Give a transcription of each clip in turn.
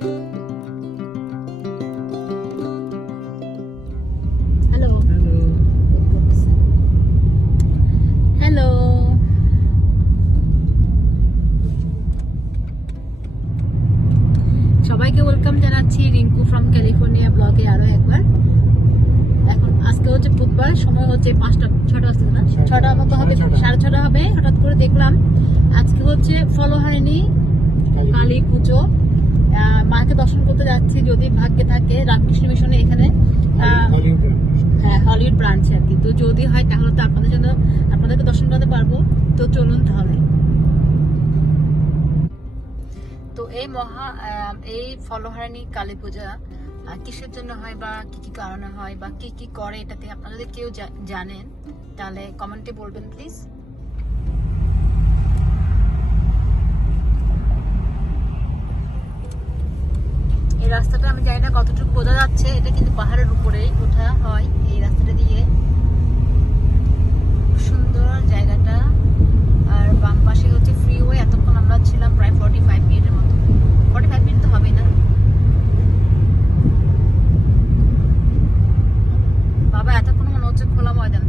সবাইকে ওয়েলকাম জানাচ্ছি Rinku from California ব্লগে আরো একবার। এখন আজকে হচ্ছে বুধবার, সময় হচ্ছে 5টা 6টা হচ্ছে না, 6টার মতো হবে, 6:30 হবে। হঠাৎ করে দেখলাম আজকে হচ্ছে ফলোহারিণী কালী পুজো। মাকে দর্শন করতে যাচ্ছি যদি ভাগ্যে থাকে, রামকৃষ্ণ মিশনে এখানে হলিউড ব্রাঞ্চে আর কি। তো যদি হয় তাহলে তো আপনাদেরকে দর্শন করতে পারবো। তো চলুন তাহলে। তো এই ফলোহারিণী কালী পূজা কিসের জন্য হয় বা কি কি কারণে হয় বা কি কি করে, এটাতে আপনারা যদি কেউ জানেন তাহলে কমেন্টে বলবেন প্লিজ। এই রাস্তাটা আমি জানি না কতটুকু বোঝা যাচ্ছে, এটা কিন্তু পাহাড়ের উপরেই ওঠা হয় এই রাস্তাটা দিয়ে। সুন্দর জায়গাটা। আর বাম পাশে হচ্ছে ফ্রিওয়ে। এতক্ষণ আমরা ছিলাম প্রায় 45 মিনিটের মতো। 45 মিনিট তো হবেই না বাবা, এতক্ষণ মনে হচ্ছে খোলা ময়দান।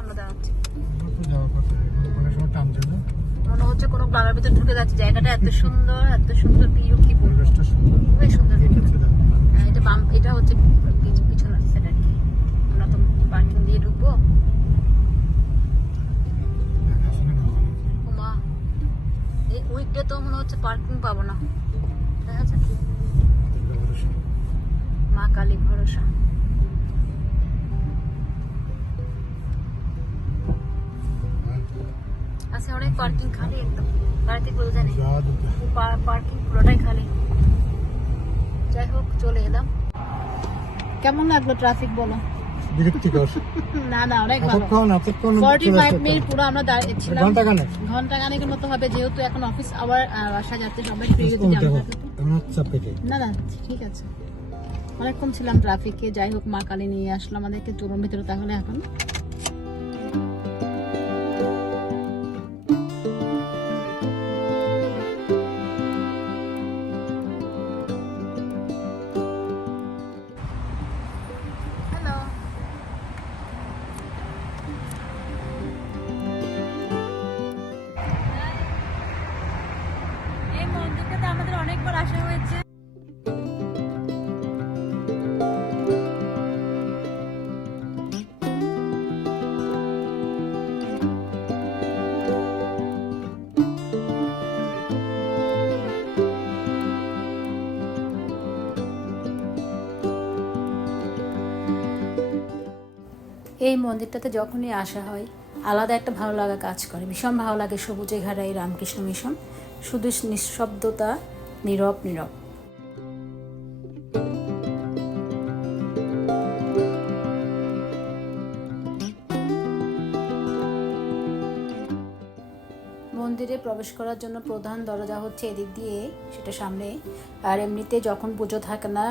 আমরা দাঁড়াচ্ছি, মনে হচ্ছে কোনো গ্রামের ভিতরে ঢুকে যাচ্ছে। জায়গাটা এত সুন্দর, এত সুন্দর, কি পরিবেশটা সুন্দর, খুবই সুন্দর। এটা হচ্ছে পিছনের সাইড আর কি। আমরা তো পার্কিং দিয়ে ঢুকবো। এই উইকডে তো মনে হচ্ছে পার্কিং পাবো না। দেখা যাক, মা কালী ভরসা। আচ্ছা, অনেক পার্কিং খালি, একদম গাড়িতে কেউ জানে পার্কিং পুরোটাই খালি। যাই হোক, চলে এলাম। কেমন লাগলো ট্রাফিক বলো? না না, অনেক ভালো। 45 মিনিট পুরো আমরা দাঁড়িয়েছিলাম, ঘন্টাখানেকের মতো হবে, যেহেতু এখন অফিস আওয়ার আসা যাচ্ছে, সবাই ফ্রি হতে যাবে। না না, ঠিক আছে, অনেকক্ষণ ছিলাম ট্রাফিকে। যাই হোক, মা কালী নিয়ে আসলো আমাদেরকে চরুন ভিতরে। তাহলে এখন আমাদের অনেকবার আসা হয়েছে। এই মন্দিরটাতে যখনই আসা হয় আলাদা একটা ভালো লাগা কাজ করে, ভীষণ ভালো লাগে। সবুজে ঘেরা এই রামকৃষ্ণ মিশন, শুধু নিঃশব্দতা, নীরব নীরব। মন্দিরে প্রবেশ করার জন্য প্রধান দরজা হচ্ছে এদিক দিয়ে, সেটা সামনে। আর এমনিতে যখন পুজো থাকে না,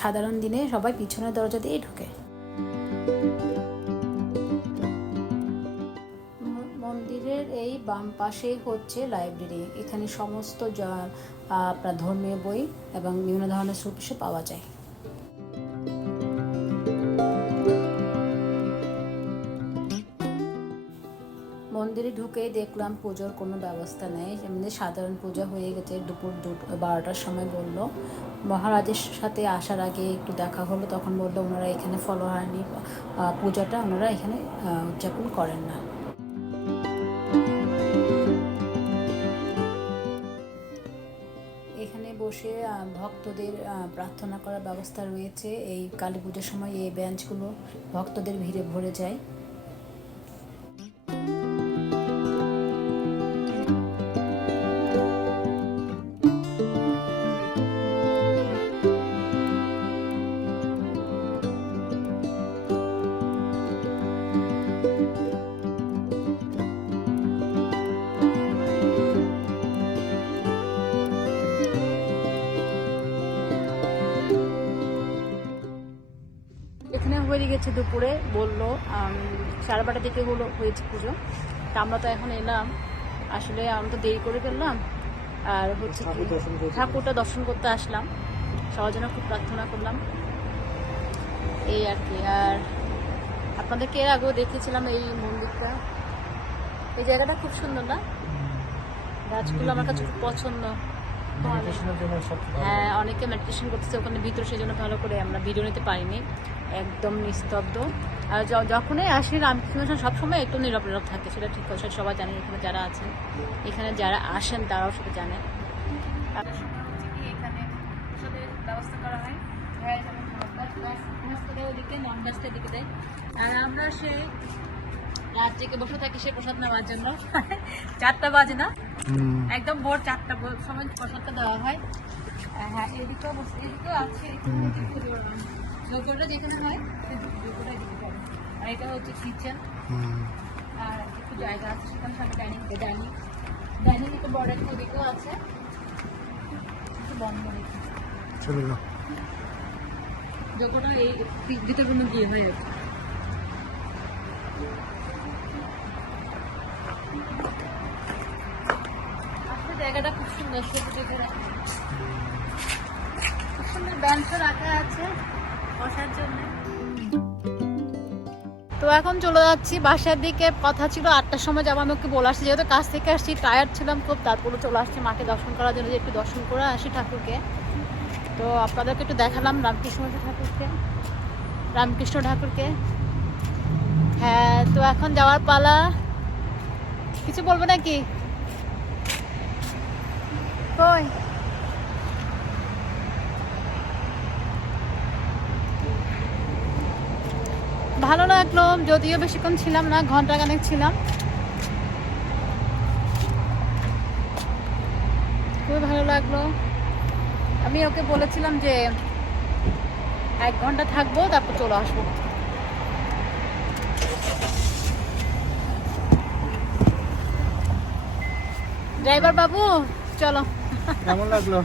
সাধারণ দিনে সবাই পিছনের দরজা দিয়েই ঢোকে। মন্দিরের এই বাম পাশে হচ্ছে লাইব্রেরি। এখানে সমস্ত আপনার ধর্মীয় বই এবং বিভিন্ন ধরনের শোপিসও পাওয়া যায়। মন্দিরে ঢুকেই দেখলাম পুজোর কোনো ব্যবস্থা নেই, এমনি সাধারণ পূজা হয়ে গেছে। দুপুর 12টার সময় বললো। মহারাজের সাথে আসার আগে একটু দেখা হলো, তখন বললো ওনারা এখানে ফলোহারিণী পূজাটা ওনারা এখানে উদযাপন করেন না। এখানে বসে ভক্তদের প্রার্থনা করার ব্যবস্থা রয়েছে। এই কালী পুজোর সময় এই বেঞ্চগুলো ভক্তদের ভিড়ে ভরে যায়। হয়ে গেছে দুপুরে, বললো 12:30 দিকে হয়েছে পুজো। তা আমরা তো এখন এলাম, আসলে আমরা তো দেরি করে ফেললাম। আর হচ্ছে ঠাকুরটা দর্শন করতে আসলাম, সবার জন্য খুব প্রার্থনা করলাম এই আর কি। আর আপনাদেরকে এর আগেও দেখিয়েছিলাম এই মন্দিরটা, এই জায়গাটা খুব সুন্দর না? গাছগুলো আমার কাছে খুব পছন্দ। হ্যাঁ, অনেকে মেডিটেশন করতেছে ওখানে ভিতরে, সেই জন্য ভালো করে আমরা ভিডিও নিতে পারিনি, একদম নিস্তব্ধ। আর যখনই আসি রামকৃষ্ণ সবসময় একটু নীরব নীরব থাকে, সেটা ঠিক কথা, সেটা সবাই জানে। এখানে যারা আছেন, এখানে যারা আসেন তারাও সেটা জানে। তাদের সময় হচ্ছে কি এখানে প্রসাদের ব্যবস্থা করা হয়, ওদিকে নন ভেজটার দিকে দেয়। আর আমরা সেই রাত জেগে বসে থাকি সে প্রসাদ নেওয়ার জন্য। 4টা বাজে না, একদম ভোর 4টা সময় প্রসাদটা দেওয়া হয়। হ্যাঁ, এদিকেও আছে, যোগটা যেখানে হয় যোগটা এদিকে পড়ে। আর এটা হচ্ছে কিচেন, আর একটু জায়গা আছে সেখানে, সামনে ডাইনিং একটু বড় একটা ওদিকেও আছে, একটু বন্ধ রেখে যোগটা এই ভিতর কোনো গিয়ে হয় আর কি। জায়গাটা খুব সুন্দর, খুব সুন্দর বেঞ্চও রাখা আছে বসার জন্য। তো এখন চলে যাচ্ছি বাসার দিকে। কথা ছিল 8টার সময় যাবো, আমি ওকে বলে আসছি, যেহেতু কাজ থেকে আসছি, টায়ার্ড ছিলাম খুব, তারপরে চলে আসছি মাকে দর্শন করার জন্য, যে একটু দর্শন করে আসি ঠাকুরকে। তো আপনাদেরকে একটু দেখালাম রামকৃষ্ণ ঠাকুরকে। হ্যাঁ, তো এখন যাওয়ার পালা। কিছু বলবো নাকি? কই ভালো লাগলো, যদিও বেশিক্ষণ ছিলাম না, ঘন্টাখানেক ছিলাম, খুবই ভালো লাগলো। আমি ওকে বলেছিলাম যে 1 ঘন্টা থাকবো, তারপর চলে আসবো। ড্রাইভার বাবু চলো। কেমন লাগলো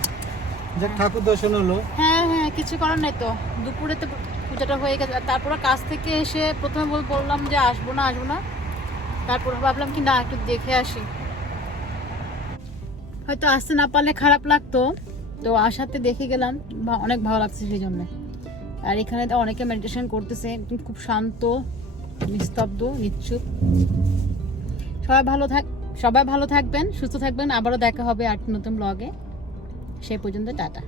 যে ঠাকুর দর্শন হলো? হ্যাঁ হ্যাঁ, কিছু করার নাই তো, দুপুরে তো পূজাটা হয়ে গেছে। তারপরে কাজ থেকে এসে প্রথমে বললাম যে আসবো না, তারপর ভাবলাম কি না একটু দেখে আসি, হয়তো আসতে না পারলে খারাপ লাগতো, তো আসাতে দেখে গেলাম, অনেক ভালো লাগছে সেই জন্য। আর এখানে তো অনেকে মেডিটেশন করতেছে, খুব শান্ত, নিস্তব্ধ, নিশ্চুপ। সবাই ভালো থাকবেন, সুস্থ থাকবেন। আবারও দেখা হবে আর নতুন ব্লগে, সেই পর্যন্ত টাটা।